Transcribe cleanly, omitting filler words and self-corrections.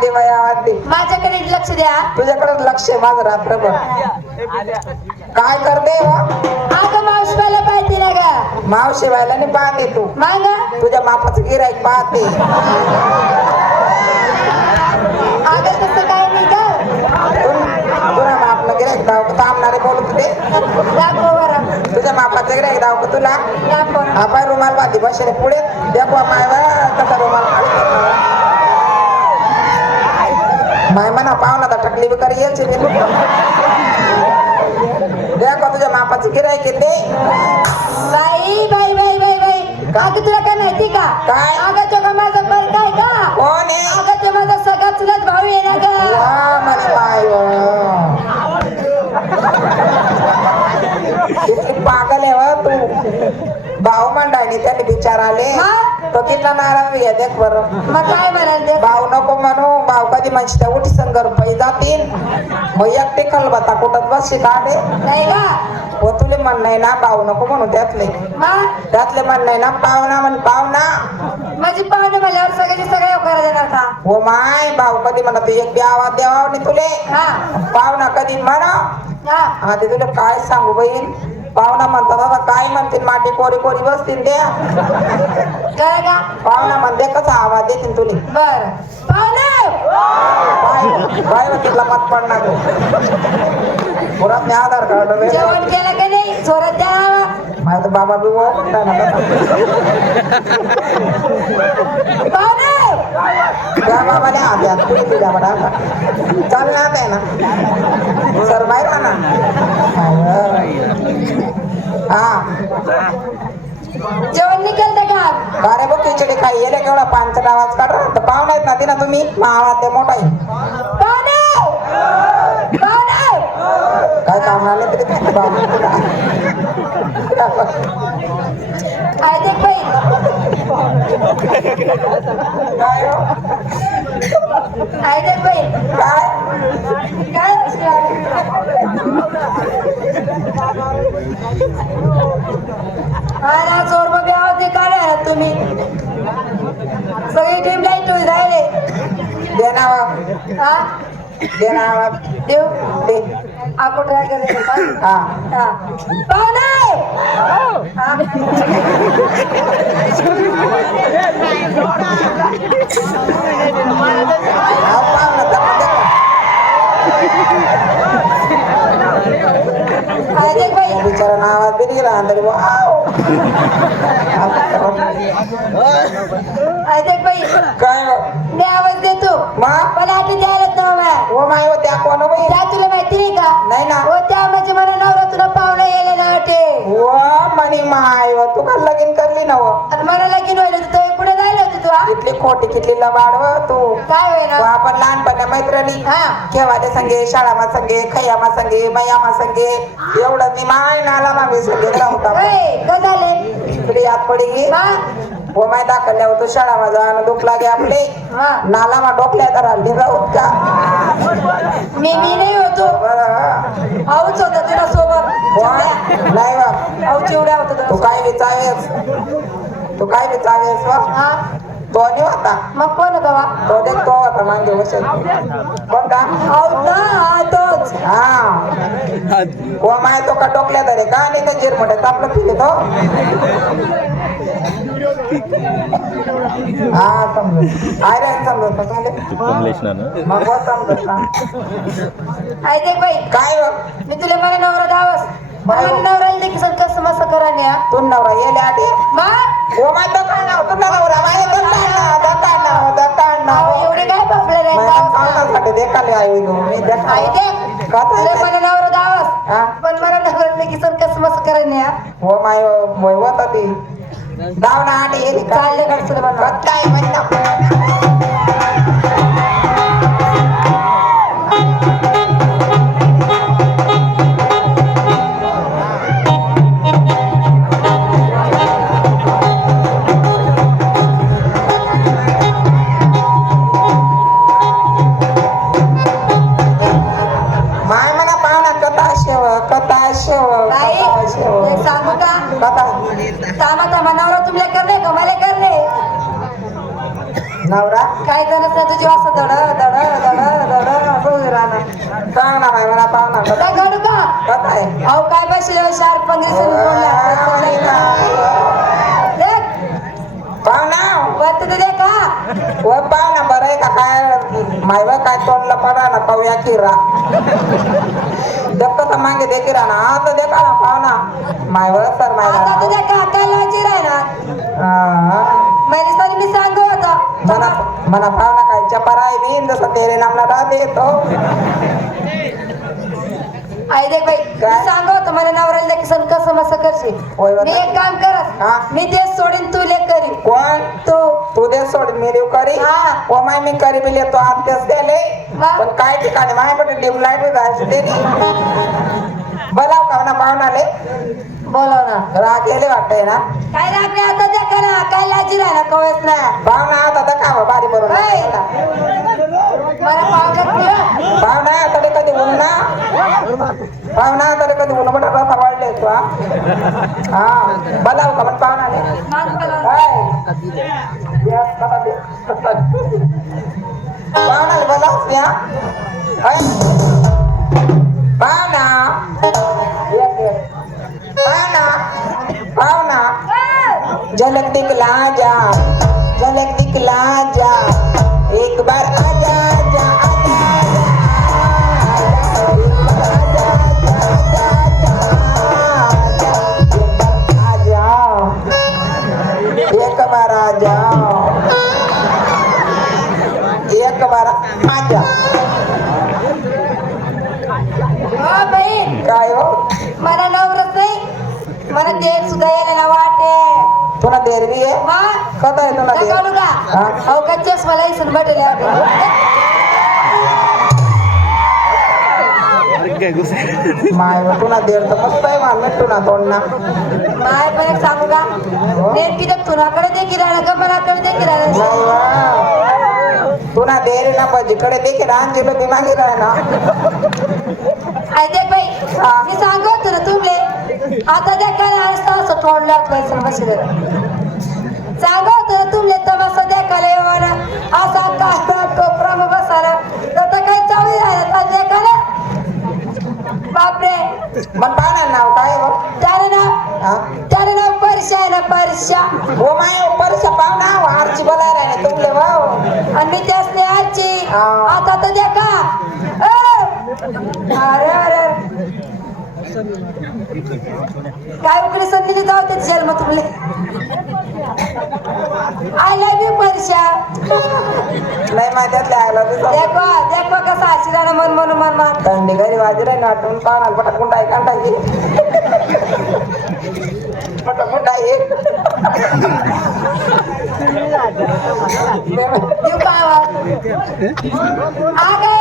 आवाज बाई आवाज दे. माझ्याकडे लक्ष द्या. तुझ्याकडे लक्ष आहे माझं रात्रभर. काय करते अगं मावशीला पाहते ना ग. मावशी व्हायला नाही पाहते तू. मग तुझ्या मापाचं गिराईक पाहते. अगं तसं काय नाही ग. तुला मापलं गिराईक दाव थांबणारे बोलत होते. दाखव बरं. तुझ्या मापाचं गिराईक दाव का तुला. दाखव. आपण रुमाल बांधी बसले पुढे देखो मायवा कसा रुमाल माय म्हणा पाहुणा तर टकली बी कर यायची देखो तुझ्या मापाचं गिराईक येते. बाई बाई बाई बाई बाई. अगं तुला काय माहिती का. काय? अगं तो का माझा बरं काय का. कोण आहे. अगं तो माझा सगळा चुलत भाऊ आहे ना ग. म्हणे माय किती पागल आहे व तू. भाऊ मंडायनी त्याने विचार आले तो कितना नाराज आहे देख बरं. मग काय म्हणाल ते. भाऊ नको म्हणू. भाऊ कधी म्हणशी त्या उठी संग रुपये जातील मग एकटे खलबता कुठत बसशी काढे नाही का. हो तुले म्हणणं आहे ना भाऊ नको म्हणू त्यातले म्हणणं आहे ना पाहुणा म्हण पाहुणा. माझी पाहुणे म्हणल्यावर सगळ्याचे सगळे करा देणार का. हो माय भाऊ कधी म्हणत एक बी आवाज द्यावा नाही तुले. पाहुणा कधी म्हणा. हा ते तुला काय सांगू बहीण. पाहुणा म्हणतात आता काय म्हणतील माटी कोरी कोरी बसतील त्या. पाहुणा म्हणते कसा आवाज देतील तुले. बर पाहुणे बाय तिथला मत पडणार पुरात नाही आधार कार्ड जेवण केलं का नाही. जोरात द्या. माझा बाबा बी पाहुणे त्या बाबाने आद्या तुझ्या बडा चाल ना ते ना सर बाहेर ना. हा जेवण नाही केलं का. अरे बघ खिचडी खाई येले केवढा पानसट आवाज काढ तर पाहुणा आहेत ना ती ना तुम्ही आवाज ते मोठा आहे. पाहुणे पाहुणे काय काम आले तरी देख बाई. देख बाई काय काय चोर बघे आवाज काढे आहात तुम्ही. सगळी टीम लाईट राहिले. दे ना हा दे ना आवाज देव दे. आपण ट्राय करायचं का. हा पाहुणे देख बाई. बिचारा आवाज बी नाही राहणार तरी देख बाई काय मी आवाज देतो. मला आठ द्यायला हो माय हो त्या कोण बाई त्या तुला माहिती नाही का. नाही ना. हो त्या म्हणजे मला नवरा तुला पाहुणे यायला ना वाटे. हो म्हणे माय हो तू का लगीन करली ना हो. आणि मला लगीन व्हायला होतं पुढे जायला होती तू. कितली खोटी कितली लबाड व तू. काय होईना आपण लहानपणा मैत्रिणी केव्हाच्या संगे शाळामा संगे खयामा संगे मयामा संगे एवढं ती माय नाला मागे संगे नव्हता. झाले इकडे याद पडी हो माय दाखवल्या होतो शाळामा जाणं दुख लागे आपले नाला मा डोकल्या तर हल्ली राहत का. मी नाही होतो. आऊच होता तुला सोबत. नाही बा आऊ चिवड्या होता. तू काय विचारेस तू काय विचारेस तो नाही होता. मग कोण होता. तो देख तो होता मागे बसेल कोणता आऊ ना तोच. हा हो माय तो का डोकल्या तरी का नाही तर जिर म्हणत आपलं फिरे तो. हा समजत अरे समजत तुम्हाला मग समजत का. देख बाई काय मी तुला मला नवरा दावस. मला नवरा येईल की कसं मस्त करा तू नवरा येले आधी हो माय दकान तू नवरा माय दकान एवढे काय बसले पावसासाठी देखाले आहे मी तुला मला नवरा दावस. पण मला नवरा की कसं मस्त करा. हो माय होता ती दावना आधी चालले काय म्हणता. सांगू का. नवरा तुमले करणे का मला करणे. नवरा काय जणच नाही तुझी असं दड दड दड दड असं होऊन राहणार. पाहुणा बाई मला पाहुणा काय काढू का काय अहो काय बसले शार्प पंगरी पाहुणा वरती तर दे का व पाहुणा बरं आहे का काय मायवा काय तोंडला पडा ना पाहूया किरा दत्त तर मागे दे किरा ना आता दे का ना पाहुणा मायवा सर आता तू मायवा दे का काय लावायची राहणार महिने साली मी सांगू होता मना मना पाहुणा काय चपरा आहे मी जसं तेरे नामला राहते येतो आई देख बाई मी सांगू होतं मला नवऱ्याला देखील सण कसं मस्त करशील होय बरं. मी एक काम हा. करत मी ते सोडीन तू ले करी कोण तू दे सोड मी देऊ करी हा. ओ माय मी करी बिले तो आत्याच दिले हा. पण काय ठिकाणी माझ्याकडे डिमलाईट जायचं ते बोलाव का ना पाहुणाले बोलव ना राग गेले वाटतंय ना काय लागले आता दे का ना काय लाजी राहिला कवच ना पाहुणा आता तर का बारी बरोबर होय. मला पावलं पाहुणा आता कधी ऊन ना पाहुणा आता कधी ऊन म्हणत रसा वाढले तू हा बोलाव का पण पाहुणाले पाहुणाले बोलाव या पाहुणा पाहुणा पाहुणा झलक दिखला जा झलक दिखला जा एक बार आजा आजा आजा एक बार आजा एक बार आजा हो बाई काय हो मला नवरच नाही मला देर सुद्धा यायला ना वाटे तुला देरवी आहे मग कदा आहे तुला काय देर काढू का हा? अहो काय चष्मा इसून भेटले माय तुला देर तर मस्त आहे मला तुला तोंडना माय पण एक सांगू का नेमकी तर तुनाकडे देखील राहिला का मनाकडे देखील राहिला तुला देर ना जिकडे देखील रांजीलो दिमागी राहना आई देख बाई मी सांगू होतो ना तुमले आता त्या काय असं असं तोंडला बसले सांगू होतो ना तुमले तमाशा देखायला येवाना असा कास्ता टोपरा मग बसायला तर काही चावी राहिला तर देखायला बापरे मग पाहणार नाव काय हो त्याने नाव परशा आहे ना परशा हो माय परशा पाहुणा आरची बोलाय राहिले तुमले भाऊ आणि मी त्यासने आजची हा. आता तर देखा अरे अरे काय उकडे संधी जाऊ ते जन्म तुमले आय लव्ह यू परशा नाही माझ्यातले आयला देखो देखो कसा आशीर्वाद मन मन मन मन थंडी घरी वाजी राही ना तुम्ही पाहणार पटाकून टाय काढायची पटाकून टाय यू पावा आ गए